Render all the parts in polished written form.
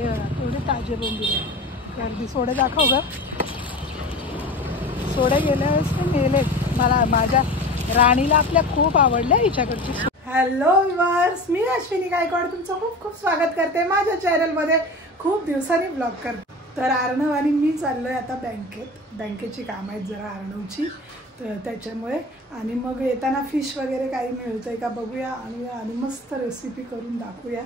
हे थोडे ताजे बोंबील गर्दी. सोडे दाखव ग. सोडे गेल्या वेळेस ते नेले मला. माझ्या राणीला आपल्या खूप आवडल्या हिच्याकडची. हॅलो व्ह्यूअर्स, मी अश्विनी गायकवाड तुमचं खूप खूप स्वागत करते माझ्या चॅनलमध्ये. खूप दिवसांनी ब्लॉग करते. तर अर्णव आणि मी चाललोय आता बँकेची कामं आहेत जरा अर्णवची, तर त्याच्यामुळे. आणि मग येताना फिश वगैरे काही मिळतंय का बघूया आणि मस्त रेसिपी करून दाखवूया.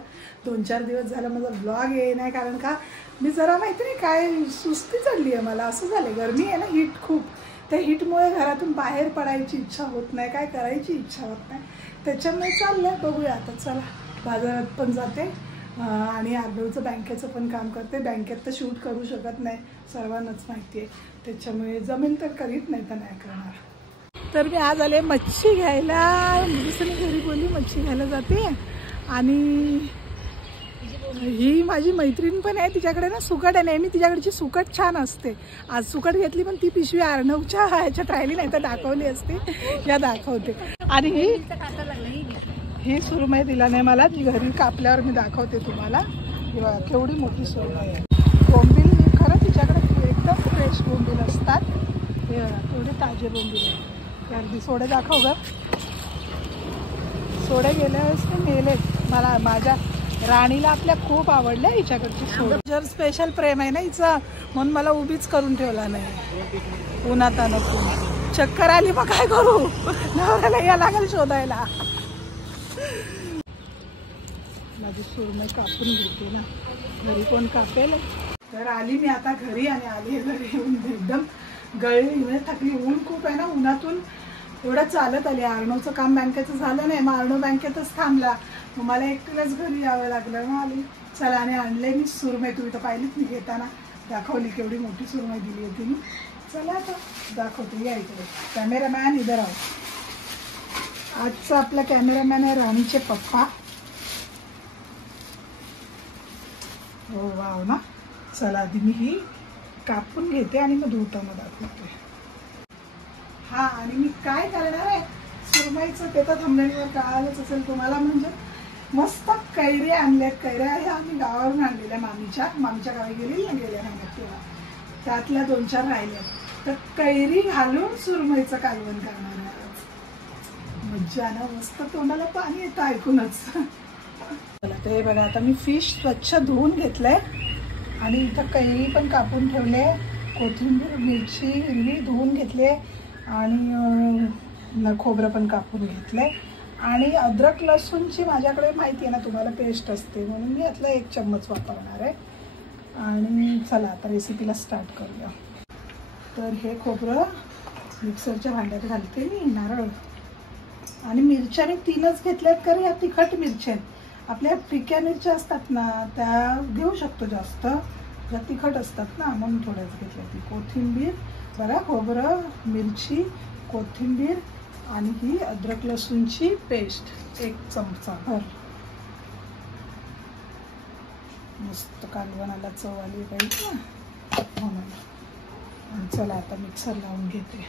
2-4 दिवस झालं माझा ब्लॉग येई नाही, कारण का मी जरा माहिती नाही काय सुस्ती चढली आहे मला. असं झालं, गरमी आहे ना, हीट खूप. त्या हीटमुळे घरातून बाहेर पडायची इच्छा होत नाही, काय करायची इच्छा होत नाही. त्याच्यामुळे चाललंय, बघूया आता. चला, बाजारात पण जाते आणि अर्णवचं बँकेचं पण काम करते. बँकेत तर शूट करू शकत नाही, सर्वांनाच माहिती आहे. त्याच्यामुळे जमेल तर करीत, नाही तर नाही करणार. तर मी आज आले मच्छी घ्यायला. मुलीसनी घरी बोलली मच्छी घ्यायला जाते. आणि ही माझी मैत्रीण पण आहे, तिच्याकडे ना सुकट आहे. नेहमी तिच्याकडची सुकट छान असते. आज सुकट घेतली, पण ती पिशवी अर्णवच्या ह्याच्यात राहिली, नाही तर दाखवली असते. या दाखवते. आणि ही सुरमई दिला नाही मला, ती घरी कापल्यावर मी दाखवते तुम्हाला. केवढी मोठी सुरमई आहे. बोंबील खरं तिच्याकडे एकदम फ्रेश बोंबील असतात. हे केवढे ताजे बोंबील आहे. गर्दी. सोडे दाखव ग. सोडे गेल्या वेळेस ते नेले मला. माझ्या राणीला आपल्या खूप आवडल्या हिच्याकडची सोडे. जर स्पेशल प्रेम आहे ना हिचं, म्हणून मला उभीच करून ठेवला नाही उन्हात आणून. चक्कर आली मग काय करू, नवऱ्याला या लागेल शोधायला. माझी सुरमई कापून घेते ना, घरी कोण कापेल. तर आली मी आता घरी, आणि आली घरी येऊन एकदम गळी थकली. ऊन खूप आहे ना, उन्हातून एवढं चालत आली. अर्णवचं काम बँकेचं झालं नाही, मग अर्णव बँकेतच थांबला. मग मला एकटीलाच घरी यावं लागलं. मग आली. चला, आणि आणले मी सुरमई. तुम्ही तर पाहिलीच मी घेताना, दाखवली केवढी मोठी सुरमई दिली होती मी. चला आता दाखवते, या इकडे. कॅमेरामॅन इधर आहो. आजचा आपला कॅमेरामॅन आहे राणीचे पप्पा. हो वाव ना. चला, आधी मी ही कापून घेते आणि मग धुताना दाखवते. हा, आणि मी काय करणार आहे सुरमईचं ते तर थंबनेलवर कळालंच असेल तुम्हाला. म्हणजे मस्त कैऱ्या आणल्यात. कैऱ्या ह्या आम्ही गावावरून आणलेल्या, मामीच्या गावी गेलेली ना गेल्या महिन्यात, तेव्हा त्यातल्या 2-4 राहिल्या. तर कैरी घालून सुरमईचं कालवण करणार आहे आज. मज्जा ना, मस्त. तोंडाला पाणी येतं ऐकूनच. चला, ते बघा, आता मी फिश स्वच्छ धुवून घेतलंय आणि इथं कैरी पण कापून ठेवले. कोथिंबीर, मिरची हिरवी धुवून घेतले आणि खोबरं पण कापून घेतलंय. आणि अद्रक लसूणची माझ्याकडे माहिती आहे ना तुम्हाला पेस्ट असते, म्हणून मी यातला 1 चम्मच वापरणार आहे. आणि चला आता रेसिपीला स्टार्ट करूया. तर हे खोबरं मिक्सरच्या भांड्यात घालते मी. नारळ आणि मिरच्या मी 3च घेतल्यात, कारण ह्या तिखट मिरच्या आहेत. आपल्या फिक्या मिरच्या असतात ना, त्या घेऊ शकतो जास्त, त्या तिखट असतात ना, म्हणून थोड्याच घेतल्या. ती कोथिंबीर बघा, खोबरं, मिरची, कोथिंबीर आणि ही अद्रक लसूणची पेस्ट 1 चमचा भर. मस्त कालवणाला चव आली पाहिजे म्हणून. आणि चला आता मिक्सर लावून घेते.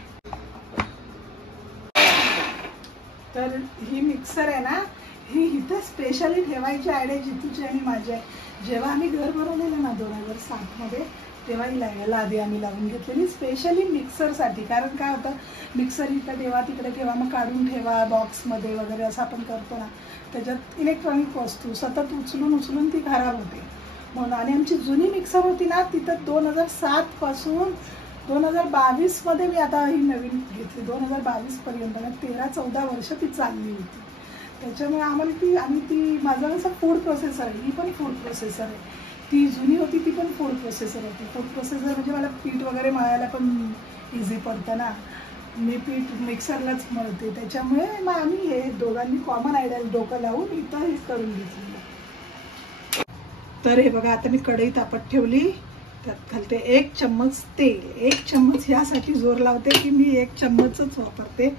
तर ही मिक्सर आहे ना, ही इथं स्पेशली ठेवायची आयडिया जितूची आणि माझ्या. जेव्हा आम्ही घर भरवलेलं ना 2007 तेव्हा ही लावायला आधी आम्ही लावून घेतलेली स्पेशली मिक्सरसाठी. कारण काय होतं, मिक्सर इकडे ठेवा तिकडे ठेवा, मग काढून ठेवा बॉक्समध्ये वगैरे असं आपण करतो ना, त्याच्यात इलेक्ट्रॉनिक वस्तू सतत उचलून ती खराब होते म्हणून. आणि आमची जुनी मिक्सर होती ना, तिथं 2007 पासून 2022 मी आता ही नवीन घेतली. 2022 पर्यंत 13-14 वर्ष ती चालली होती. त्याच्यामुळे आम्ही ती माझं कसं फूड प्रोसेसर आहे, ही पण फूड प्रोसेसर आहे. ती जुनी होती, ती पण फूड प्रोसेसर होती. फूड प्रोसेसर म्हणजे मला पीठ वगैरे मळायला पण इझी पडतं ना, मी पीठ मिक्सरलाच मळते. त्याच्यामुळे मग आम्ही हे दोघांनी कॉमन आयडिया डोकं लावून इथं हे करून घेतलेलं. तर हे बघा, आता मी कढई तापत ठेवली, त्यात घालते 1 चम्मच तेल. 1 चम्मच ह्यासाठी जोर लावते की मी 1 चम्मचच वापरते.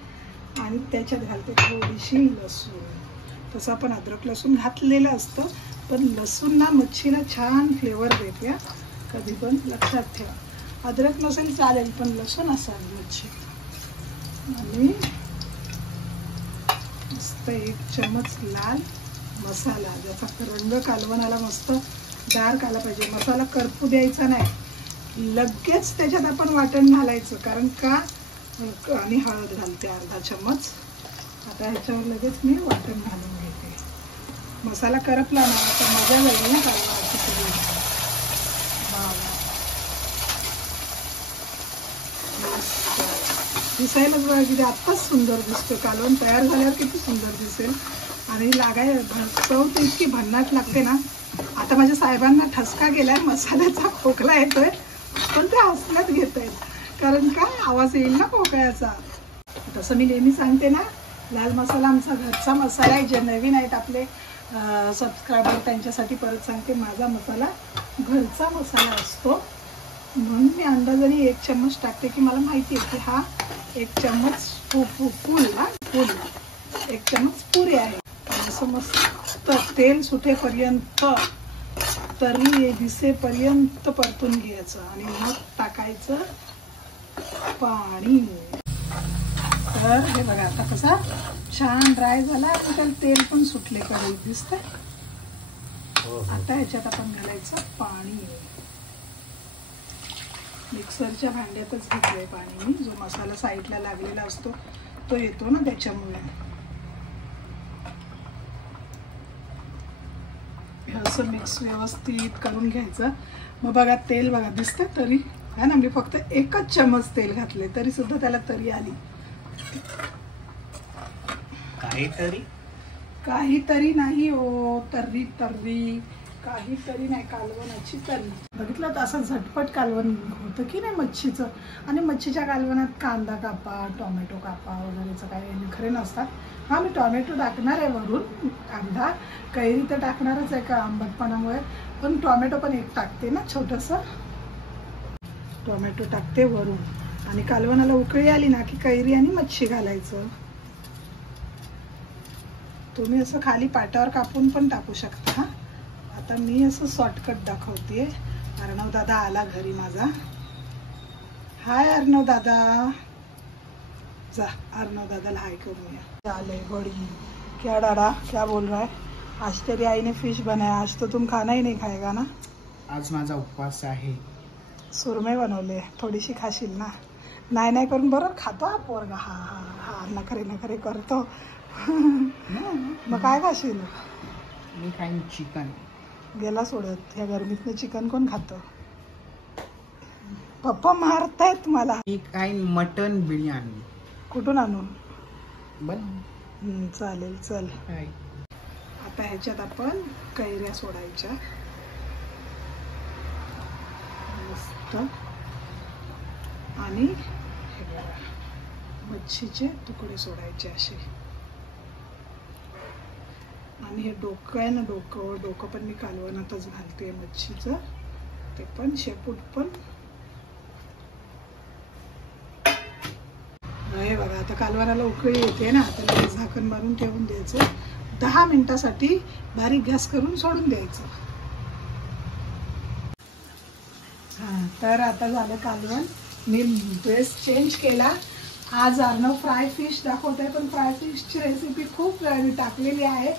आणि त्याच्यात घालते थोडीशी लसूण. तसं आपण अद्रक लसूण घातलेलं असतं, पण लसूण ना मच्छीला छान फ्लेवर देते. कधी पण लक्षात ठेवा, अद्रक नसेल चालेल, पण लसूण असावी मच्छीत. आणि मस्त 1 चम्मच लाल मसाला, ज्याचा रंग कालवणाला मस्त गार खायला पाहिजे. मसाला करपू द्यायचा नाही, लगेच त्याच्यात आपण वाटण घालायचं. कारण का, आणि हळद घालते अर्धा चम्मच. आता ह्याच्यावर लगेच मी वाटण घालून घेते. मसाला करपला ना तर मजा लागेल ना कालवणाची सगळी. दिसायलाच बघा किती आत्ताच सुंदर दिसतो. कालवण तयार झाल्यावर किती सुंदर दिसेल. आणि चव तर इतकी भन्नाट लागते ना. आता माझ्या साहेबांना ठसका गेलाय, मसाल्याचा खोकला येतोय, पण ते हसण्यात घेत आहेत. कारण का, आवाज येईल ना खोकल्याचा. तसं मी नेहमी सांगते ना, लाल मसाला आमचा घरचा मसाला आहे. जे नवीन आहेत आपले सबस्क्रायबर त्यांच्यासाठी परत सांगते, माझा मसाला घरचा मसाला असतो. म्हणून मी अंदाजाने 1 चम्मच टाकते, की मला माहिती आहे की हा 1 चम्मच फुल 1 चम्मच पुरे आहे. असं मस्त तेल सुटेपर्यंत, तरी दिसेपर्यंत परतून घ्यायचं आणि मग टाकायचं पाणी. तर हे बघा आता कसा छान ड्राय झाला आणि त्याला तेल पण सुटले कढईत, दिसतंय. आता ह्याच्यात आपण घालायचं पाणी. मिक्सरच्या भांड्यातच घेतलंय पाणी मी. जो मसाला साईडला लागलेला असतो तो येतो ना त्याच्यामुळे. असं मिक्स व्यवस्थित करून घ्यायचं. मग बघा तेल बघा दिसतंय तरी आहे ना. मी फक्त 1च चम्मच तेल घातले तरी सुद्धा त्याला तरी आली. काहीतरी नाही हो, तर्री काहीतरी नाही, कालवणाची तर्री. बघितलं तर असं झटपट कालवण होतं की नाही मच्छीचं. आणि मच्छीच्या कालवणात कांदा कापा, टोमॅटो कापा वगैरेचं काही खरे नसतात. हा, मी टोमॅटो टाकणार आहे वरून अर्धा. कैरी तर टाकणारच आहे का आंबटपणामुळे, पण टोमॅटो पण 1 टाकते ना, छोटंसं टोमॅटो टाकते वरून. आणि कालवणाला उकळी आली ना की कैरी आणि मच्छी घालायचं. तुम्ही असं खाली पाटावर कापून पण टाकू शकता. हा, आता मी असं शॉर्टकट दाखवते. अर्णव दादा आला घरी माझा. हाय अर्णव दादा. जा अर्णव दादाला हाय करूया. चाले बड़ी क्या डाडा क्या बोल रहा है? आज तेरी आई ने फिश बनाया, आज तो तुम खाना ही नहीं खाएगा ना? आज माझा उपवास आहे. सुरमई बनवले, थोडीशी खाशील ना? नाही नाही करून बरोबर खातो हा पोरगा. हा हा हा, नखरे करतो. मग काय खाशील? मी खाईन चिकन. गेला सोडत, ह्या गरमीतनं चिकन कोण खातं? पप्पा मारतायत मला. मी खाईन मटन बिर्याणी. कुठून आणू? बन चालेल चल. आता ह्याच्यात आपण कैऱ्या सोडायच्या मस्त. आणि हे बघा मच्छीचे तुकडे सोडायचे असे. आणि हे डोकं आहे ना, डोकं पण मी कालवणातच घालते मच्छीचं. ते पण शेपूट पण. हे बघा आता कालवणाला उकळी येते ना, त्याला झाकण मारून ठेवून द्यायचं. 10 मिनिटासाठी बारीक गॅस करून सोडून द्यायचं. हा, तर आता झालं कालवण. मी ड्रेस चेंज केला. आज अर्णव फ्राय फिश दाखवते, पण फ्राय फिशची रेसिपी खूप वेळाने टाकलेली आहे.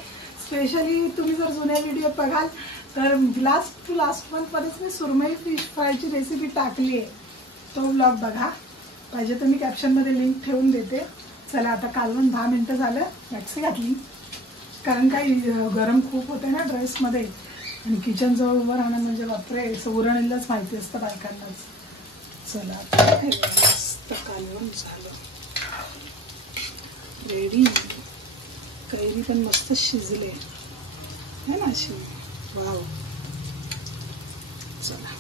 स्पेशली तुम्ही जर जुन्या व्हिडिओ बघाल तर लास्ट मंथमध्येच मी सुरमई फिश फ्रायची रेसिपी टाकली आहे. तो ब्लॉग बघा, पाहिजे तर मी कॅप्शनमध्ये लिंक ठेवून देते. चला आता कालवण 10 मिनटं झालं. मॅक्सी घातली कारण काही गरम खूप होते ना ड्रेसमध्ये. आणि किचन जवळ उभं राहणं म्हणजे बापरे, उरणीलाच माहिती असतं बायकांनाच. चला मस्त कालवण झालं रेडी. कैरी पण मस्त शिजले है ना अशी. वाव. चला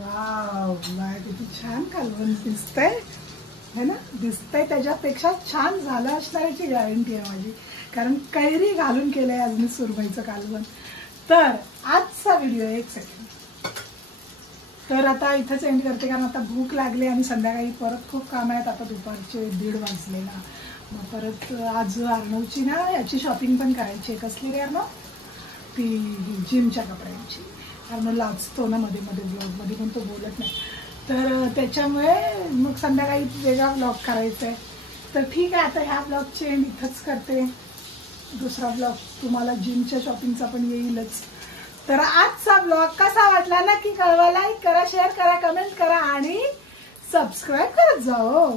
वाव, किती छान कालवण दिसतंय है ना. दिसतंय त्याच्यापेक्षा छान झालं असण्याची गॅरंटी आहे माझी, कारण कैरी घालून केलंय आज मी सुरमईचं कालवण. तर आजचा व्हिडिओ 1 सेकंड. तर आता इथंच एंड करते, कारण आता भूक लागली आणि संध्याकाळी परत खूप काम आहेत. आता दुपारचे 1:30 वाजले ना. मग परत आज अर्णवची ना याची शॉपिंग पण करायची आहे. कसली रे अर्णव? ती जिमच्या कपड्यांची. कारण लाजतो ना मध्ये मध्ये ब्लॉगमध्ये, पण तो बोलत नाही. तर त्याच्यामुळे मग संध्याकाळी वेगळा ब्लॉग करायचा आहे. तर ठीक आहे, आता ह्या ब्लॉगचे एंड इथंच करते. दुसरा ब्लॉग तुम्हाला जिमच्या शॉपिंगचा पण येईलच. तर आजचा ब्लॉग कसा वाटला नक्की कळवा. लाईक करा, शेअर करा, कमेंट करा आणि सबस्क्राईब करत जाओ.